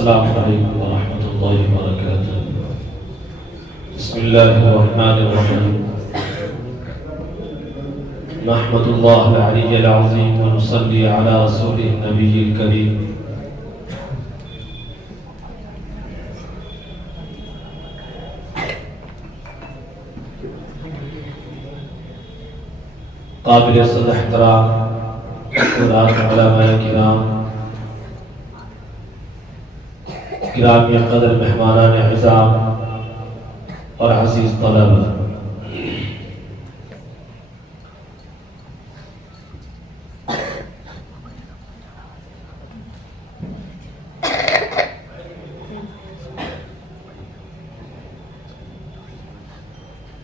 السلام علیکم ورحمۃ اللہ وبرکاتہ۔ بسم اللہ الرحمن الرحیم۔ نحمد اللہ العلی العظیم ونصلی علی رسولہ النبی الکریم۔ قابل صد احترام حضرات علماء کرام، گرامی قدر مہمانان عظام اور عزیز طلبہ،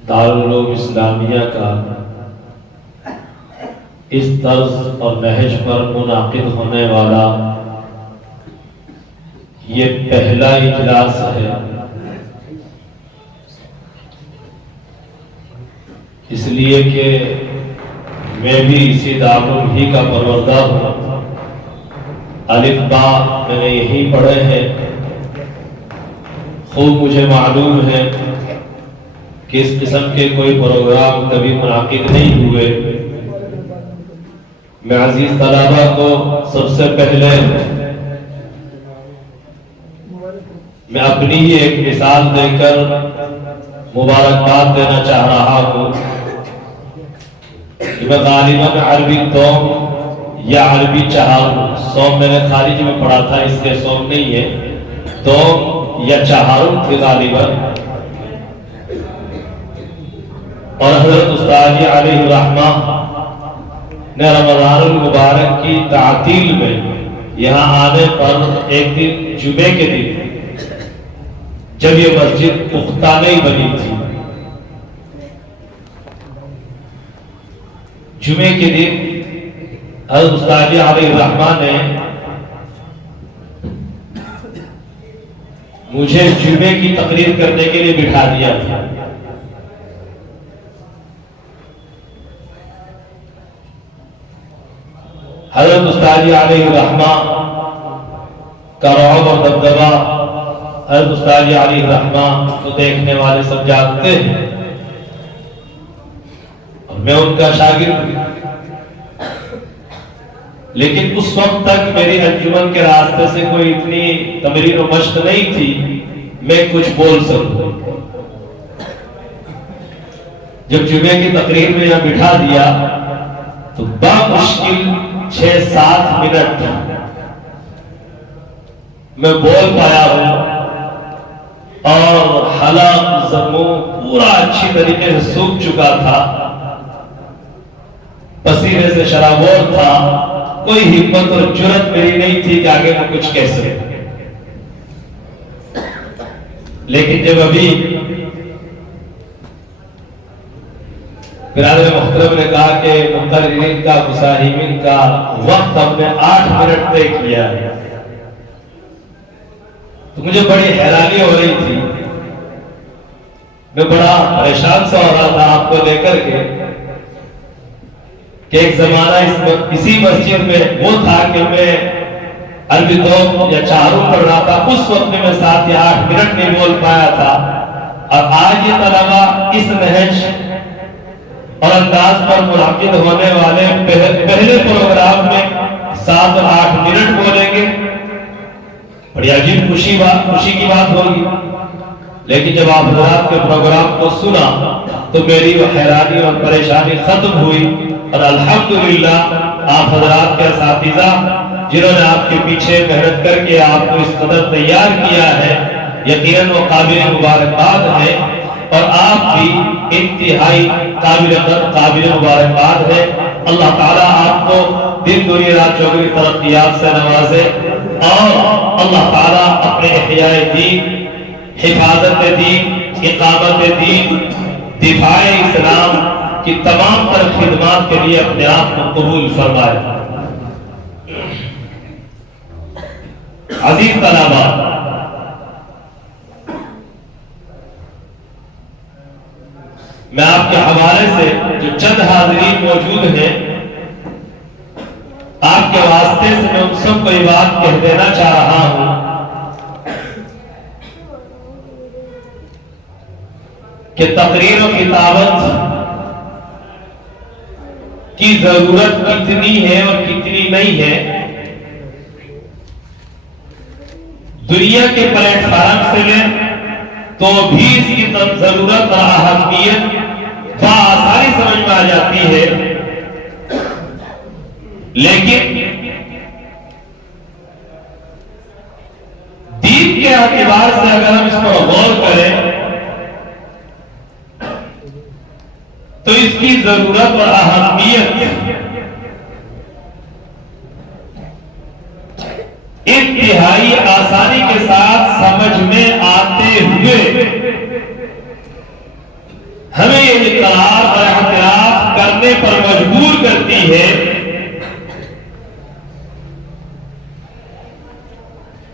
دارالعلوم اسلامیہ کا اس طرز اور نہج پر منعقد ہونے والا یہ پہلا اجلاس ہے، اس لیے کہ میں بھی اسی دارالعلوم ہی کا پروردہ ہوں۔ الف با میں نے یہی پڑھے ہیں۔ خوب مجھے معلوم ہے کہ اس قسم کے کوئی پروگرام کبھی منعقد نہیں ہوئے۔ میں عزیز طلبہ کو سب سے پہلے میں اپنی ہی ایک مثال دے کر مبارکباد دینا چاہ رہا ہوں کہ میں غالباً عربی دوم یا عربی چہار، سوم میں نے خارج میں پڑھا تھا اس کے سوم نہیں ہے، دوم یا چہارم تھی غالباً، اور حضرت استاد علیہ الرحمہ نے رمضان المبارک کی تعطیل میں یہاں آنے پر ایک دن جمعے کے دن جب یہ مسجد پختہ نہیں بنی تھی، جمعے کے دن حضرت استاد علیہ الرحمہ نے مجھے جمعے کی تقریر کرنے کے لیے بٹھا دیا تھا۔ حضرت استاد علیہ الرحمہ کا رعب اور دبدبہ، حضرت استاد علیہ الرحمہ کو دیکھنے والے سب جانتے ہیں، اور میں ان کا شاگرد ہوں، لیکن اس وقت تک میری انجمن کے راستے سے کوئی اتنی تمرین و مشق نہیں تھی میں کچھ بول سکوں۔ جب جمعے کی تقریر میں یہاں بٹھا دیا تو بامشکل 6-7 منٹ میں بول پایا ہوں، اور حلق زموں پورا اچھی طریقے سے سوکھ چکا تھا، پسینے سے شرابور تھا، کوئی ہمت اور جرأت میری نہیں تھی کہ آگے میں کچھ کہہ سکوں۔ لیکن جب ابھی برادر محترم نے کہا کہ مقررین کا مصاحبین کا وقت ہم نے 8 منٹ طے کیا ہے، تو مجھے بڑی حیرانی ہو رہی تھی، میں بڑا پریشان سا ہو رہا تھا آپ کو لے کر کے کہ ایک زمانہ اسی مسجد میں وہ تھا کہ میں عربی دوم یا چہارم پڑھ رہا تھا، اس وقت میں 7 یا 8 منٹ نہیں بول پایا تھا، اور آج یہ طلبہ اس نہج اور انداز پر منعقد ہونے والے پہلے پروگرام میں 7 اور 8 منٹ بولیں گے، بڑی عجیب خوشی کی بات ہوگی۔ لیکن جب آپ حضرات کے پروگرام کو سنا تو میری وہ حیرانی اور پریشانی ختم ہوئی، اور الحمدللہ آپ حضرات کے اساتذہ جنہوں نے آپ کے پیچھے محنت کر کے آپ کو اس قدر تیار کیا ہے، یقیناً وہ قابل مبارکباد ہے، اور آپ بھی انتہائی قابل مبارکباد ہے۔ اللہ تعالیٰ آپ کو دن دنیا رات چوگنی ترقیات سے نوازے، اور اللہ تعالیٰ اپنے احیاء دین، حفاظت دین، اقامت دین، دفاع اسلام کی تمام تر خدمات کے لیے اپنے آپ کو قبول فرمائے۔ عزیز طلبہ، میں آپ کے حوالے سے جو چند حاضرین موجود ہیں آپ کے واسطے سے میں ان سب کو یہ بات کہہ دینا چاہ رہا ہوں کہ تقریر و کتابت کی ضرورت کتنی ہے اور کتنی نہیں ہے، دنیا کے پلیٹ فارم سے لیں تو بھی اس کی ضرورت اور اہمیت بآسانی سمجھ میں آ جاتی ہے، لیکن دین کے اعتبار سے اگر ہم اس پر غور کریں تو اس کی ضرورت اور اہمیت انتہائی آسانی کے ساتھ سمجھ میں آتے ہوئے ہمیں یہ اقرار اور اعتراف کرنے پر مجبور کرتی ہے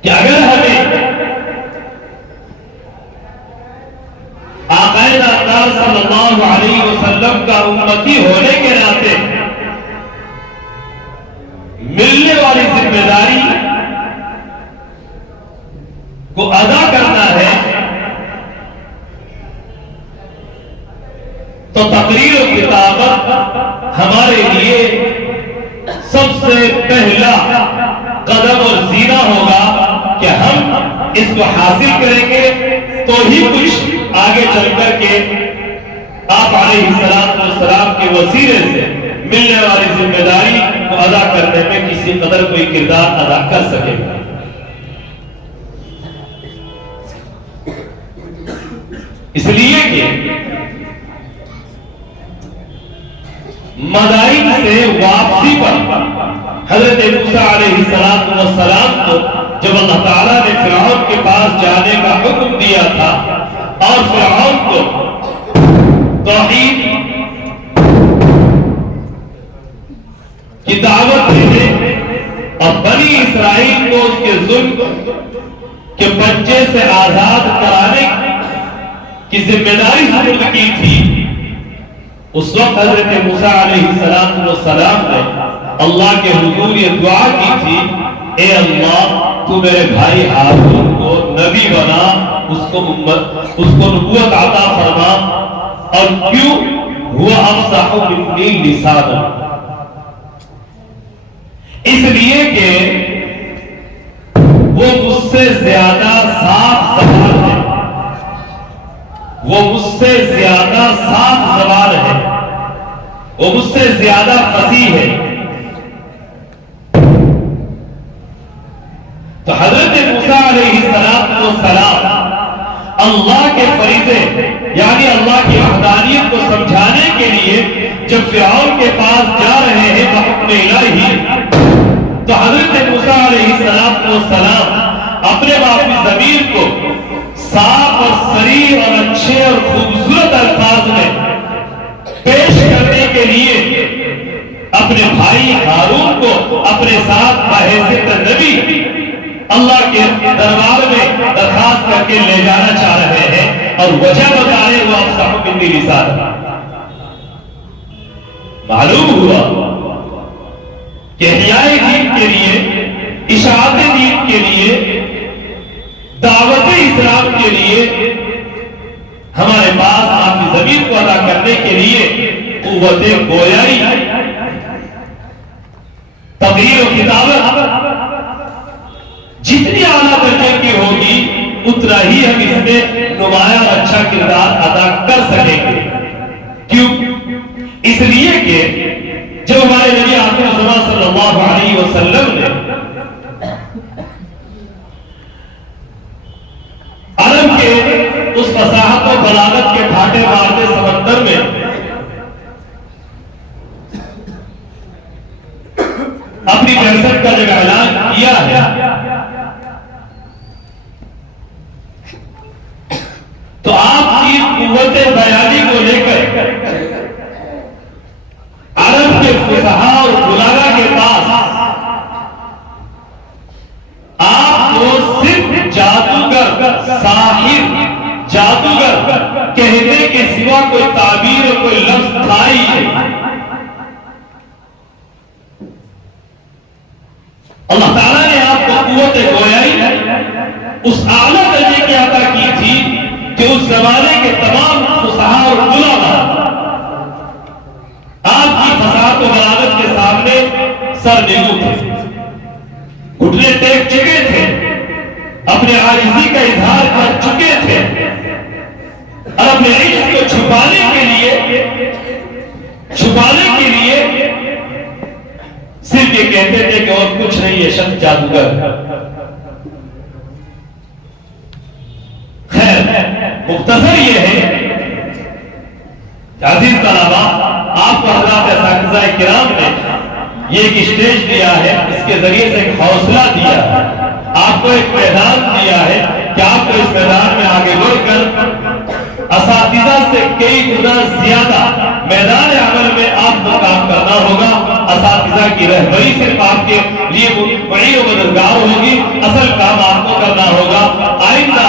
کہ اگر ہمیں آقائے نامدار صلی اللہ علیہ وسلم کا امتی ہونے کے ناطے ملنے والی ذمہ داری کو ادا کرنا ہے تو تقریر و کتابت ہمارے لیے سب سے پہلا قدم اور زینہ ہوگا کہ ہم اس کو حاصل کریں گے تو ہی کچھ آگے چل کر کے آپ علیہ السلام کے وسیلے سے ملنے والی ذمہ داری کو ادا کرنے میں کسی قدر کوئی کردار ادا کر سکے گا۔ اس لیے کہ مدائن سے واپسی پر حضرت موسیٰ علیہ السلام کو جب اللہ تعالیٰ نے فرعون کے پاس جانے کا حکم دیا تھا اور فرعون کو توحید کی دعوت دینے اور بنی اسرائیل کو اس کے ظلم کے پنجے سے آزاد کرانے کی ذمہ داری سپرد کی تھی، اس وقت حضرت موسیٰ علیہ السلام نے اللہ کے حضور یہ دعا کی تھی، اے اللہ تو میرے بھائی ہارون کو نبی بنا، اس کو نبوت عطا فرما، اور کیوں ہوا افصح منی لسانا، اس لیے کہ وہ مجھ سے زیادہ صاف زبان ہے، وہ مجھ سے زیادہ صاف زبان ہے، وہ مجھ سے زیادہ فصیح ہے۔ تو حضرت موسیٰ علیہ السلام اللہ کے فریضے یعنی اللہ کی وحدانیت کو سمجھانے کے لیے جب فرعون کے پاس جا رہے ہیں بحکم الہی، تو حضرت موسیٰ علیہ السلام اپنے باپی ضمیر کو صاف اور صریح اور اچھے اور خوبصورت الفاظ میں پیش کرنے کے لیے اپنے بھائی ہارون کو اپنے ساتھ بحیثیت نبی اللہ کے دربار میں درخواست کر کے لے جانا چاہ رہے ہیں، اور وجہ بتانے وہ افصح منی لسانا۔ معلوم ہوا کہ احیاء دین کے لیے، اشاعت دین کے لیے، دعوت اسلام کے لیے ہمارے پاس آپ کی ضمیر کو ادا کرنے کے لیے قوت گویائی، تقریر و کتابت جتنی اعلیٰ درجے کی ہوگی اتنا ہی ہم اس میں نمایاں اچھا کردار ادا کر سکیں گے۔ کیوں؟ اس لیے کہ جب ہمارے نبی آخر زمان صلی اللہ علیہ وسلم نے عرب کے اس فصاحت و بلاغت کے ٹھاٹے مارتے سمندر میں اپنی بعثت کا جب اعلان کیا ہے تو آپ کی قوت بیانی کو لے کر عرب کے فصحاء اور بلاغا کے پاس آپ کو صرف جادوگر، ساحر، جادوگر کہنے کے سوا کوئی تعبیر اور کوئی لفظ تھا ہی نہیں۔ اللہ تعالیٰ نے آپ کو قوت گویائی اس اعلیٰ درجے کی عطا کی تھی کہ اس اس زمانے کے تمام فصحاء اور علماء آپ کی فصاحت و بلاغت کے سامنے سر نگو تھے، گھٹنے ٹیک چکے تھے، اپنے عاجزی کا اظہار کر چکے تھے، اور اپنے عشق کو چھپانے کے لیے صرف یہ کہتے تھے کہ اور کچھ نہیں، یہ شخص جادوگر۔ خیر، مختصر یہ ہے کہ عزیز طلباء، آپ کو حضرات اساتذہ کرام نے یہ ایک اسٹیج دیا ہے، اس کے ذریعے سے ایک حوصلہ دیا ہے، آپ کو ایک میدان دیا ہے کہ آپ کو اس میدان میں آگے بڑھ کر اساتذہ سے کئی گنا زیادہ میدان عمل میں آپ کو کام کرنا ہوگا۔ اساتذہ کی رہبری صرف آپ کے لیے بڑی مددگار ہوگی، اصل کام آپ کو کرنا ہوگا۔ آئندہ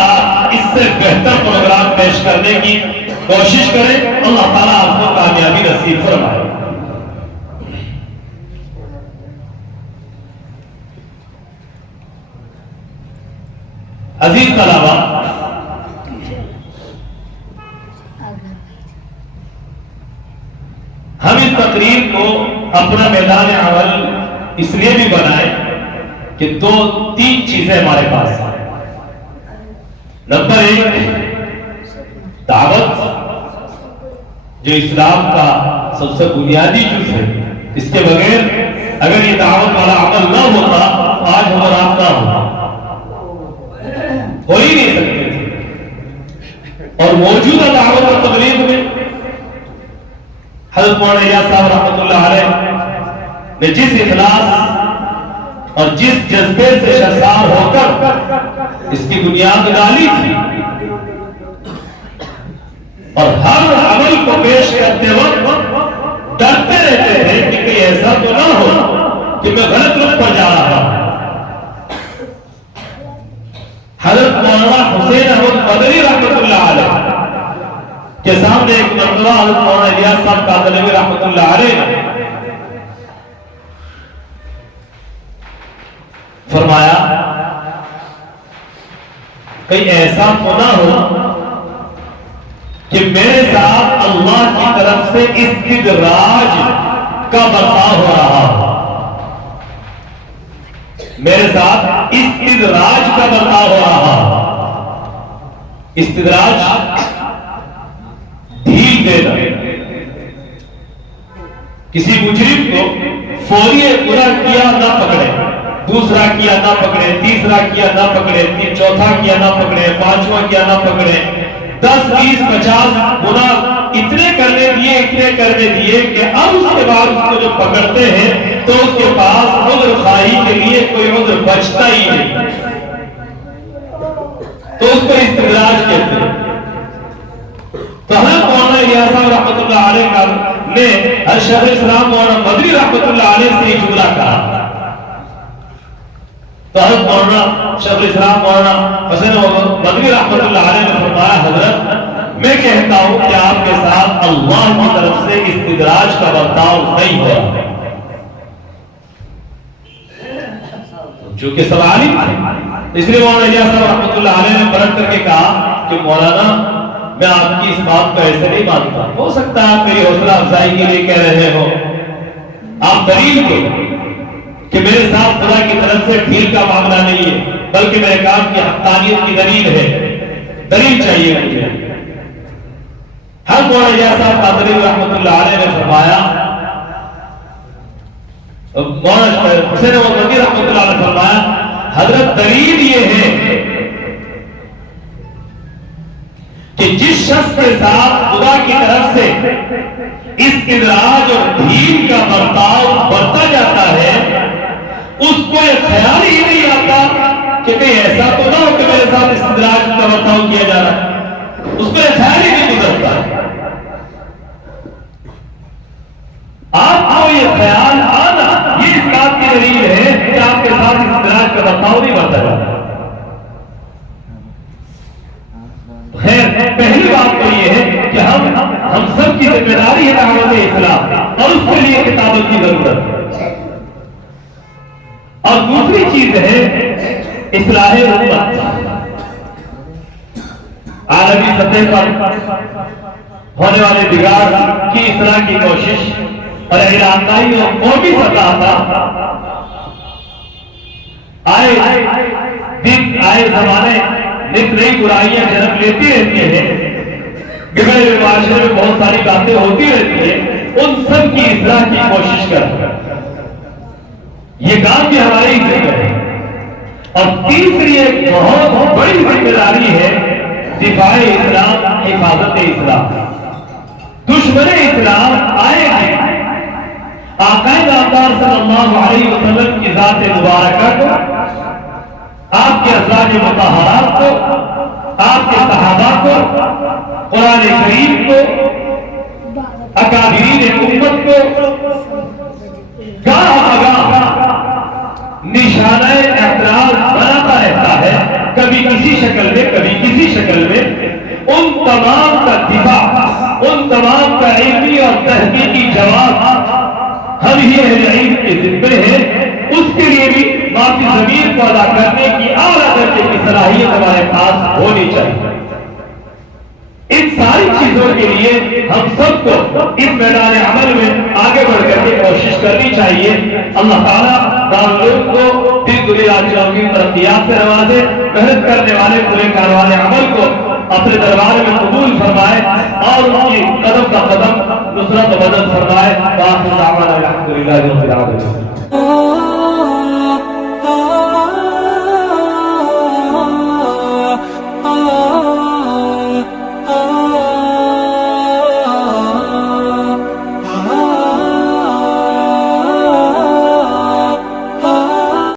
اس سے بہتر پروگرام پیش کرنے کی کوشش کریں، اللہ تعالیٰ آپ کو کامیابی نصیب فرمائے۔ عزیز طلباء، ہم اس تقریر کو اپنا میدان عمل اس لیے بھی بنائے کہ دو تین چیزیں ہمارے پاس ہیں۔ نمبر ایک، دعوت، جو اسلام کا سب سے بنیادی جز ہے، اس کے بغیر اگر یہ دعوت والا عمل نہ ہوتا آج ہم اور آپ نہ ہوتا، ہو ہی نہیں سکتے تھے۔ اور موجودہ دعوت اور تبلیغ میں حضرت مولانا الیاس صاحب رحمۃ اللہ علیہ نے جس اخلاص اور جس جذبے سے شرسار ہو کر اس کی بنیاد ڈالی تھی، اور ہر عمل کو پیش کرتے وقت ڈرتے رہتے تھے کہ کہیں ایسا تو نہ ہو کہ میں غلط رخ پر جا رہا ہوں۔ حضرت مولانا حسین احمد مدنی رحمۃ اللہ علیہ کے سامنے ایک مرتبہ حضرت مولانا الیاس صاحب کاندھلوی رحمۃ اللہ علیہ فرمایا کہیں ایسا تو نہ ہو کہ میرے ساتھ اللہ کی طرف سے استدراج کا برتاؤ ہو رہا ہو، میرے ساتھ استدراج کا برتاؤ ہو رہا ہو۔ استدراج ڈھیل دینا، کسی مجرم کو فوری پورا کیا نہ پکڑے، دوسرا کیا نہ پکڑے، تیسرا کیا نہ پکڑے، چوتھا کیا نہ پکڑے، پانچواں کیا نہ پکڑے، 10 20 50 گناہ اتنے کرنے دیے کہ اب اس کے بعد اس کو جو پکڑتے ہیں تو اس کے پاس عذر خواہی کے لیے کوئی عذر بچتا ہی نہیں، تو اس کو استدراج کہتے ہیں۔ تو حضرت مولانا الیاس صاحب رحمۃ اللہ علیہ نے شیخ الاسلام مولانا مدنی رحمۃ اللہ علیہ سے یہ جملہ کہا، تو حضرت مولانا شیخ الاسلام مولانا حسین مدنی رحمۃ اللہ علیہ نے فرمایا، حضرت میں کہتا ہوں کہ آپ کے ساتھ اللہ کی طرف سے استدراج کا برتاؤ نہیں ہو رہا، چونکہ سوالی اس لیے مولانا الیاس صاحب رحمۃ اللہ علیہ نے پلٹ کر کے کہا کہ مولانا میں آپ کی اس بات کو ایسے نہیں مانتا، ہو سکتا ہے آپ میری حوصلہ افزائی کے لیے کہہ رہے ہو، آپ دلیل دو کہ میرے ساتھ خدا کی طرف سے ڈھیل کا معاملہ نہیں ہے، بلکہ میرے کام کی حقانیت کی دلیل ہے، دلیل چاہیے مجھے۔ حضرت مولانا الیاس صاحب کاندھلوی رحمۃ اللہ علیہ نے فرمایا، مولانا حسین مدنی رحمۃ اللہ علیہ نے فرمایا، حضرت دلیل یہ ہے کہ جس شخص کے ساتھ خدا کی طرف سے استدراج اور ڈھیل کا برتاؤ برتا جاتا ہے، اس کو یہ خیال ہی نہیں آتا کہ کہیں ایسا تو نہ ہو کہ میرے ساتھ استدراج کا برتاؤ کیا جا رہا ہے، اس کو یہ خیال ہی نہیں گزرتا۔ آپ کو یہ خیال آنا یہ اس بات کی دلیل ہے کہ آپ کے ساتھ استدراج کا برتاؤ نہیں برتا جاتا۔ پہلی بات تو یہ ہے کہ ہم سب کی ذمہ داری ہے دعوت اصلاح، اور اس کے لیے کتابت کی ضرورت ہے، اور دوسری چیز ہے اصلاح امت۔ عالمی سطح پر ہونے والے بگاڑ کی اصلاح کی کوشش اور علاقائی اور قومی سطح پر آئے دن آئے زمانے نت نئی برائیاں جنم لیتی رہتی ہیں، بگڑے ہوئے معاشرے میں بہت ساری باتیں ہوتی رہتی ہیں، ان سب کی اصلاح کی کوشش کرتے ہیں۔ یہ کام بھی ہماری ذمہ ہے۔ اور تیسری ایک بہت بڑی ذمہ داری ہے دفاع اسلام، حفاظت اسلام۔ دشمن اسلام آئے ہیں، آقا نامدار صلی اللہ علیہ وسلم کی ذات مبارکہ کو، آپ کے ازواج مطہرات کو، آپ کے صحابہ کو، قرآن کریم کو، اکابرین امت کو گاہ بگاہ نشانہ اعتراض بناتا رہتا ہے، کبھی کسی شکل میں کبھی کسی شکل میں۔ ان تمام کا دفاع، ان تمام کا علمی اور تحقیقی جواب ہم ہی اہل علم کے ذمہ ہیں۔ اس کے لیے بھی معافی ضمیر کو ادا کرنے کی اعلیٰ درجے کی صلاحیت ہمارے پاس ہونی چاہیے۔ ان ساری چیزوں کے لیے ہم سب کو اس میدان عمل میں آگے بڑھ کر کے کوشش کرنی چاہیے۔ اللہ تعالیٰ دارالعلوم کو دن دنیا کی ترقیات سے نوازے، محنت کرنے والے پورے کاروان عمل کو اپنے دربار میں قبول فرمائے اور ان کی قدم کا قدم نصرت و مدد فرمائے۔ وآخر دعوانا الحمدللہ رب العالمین۔